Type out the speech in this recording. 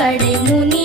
கடை முனி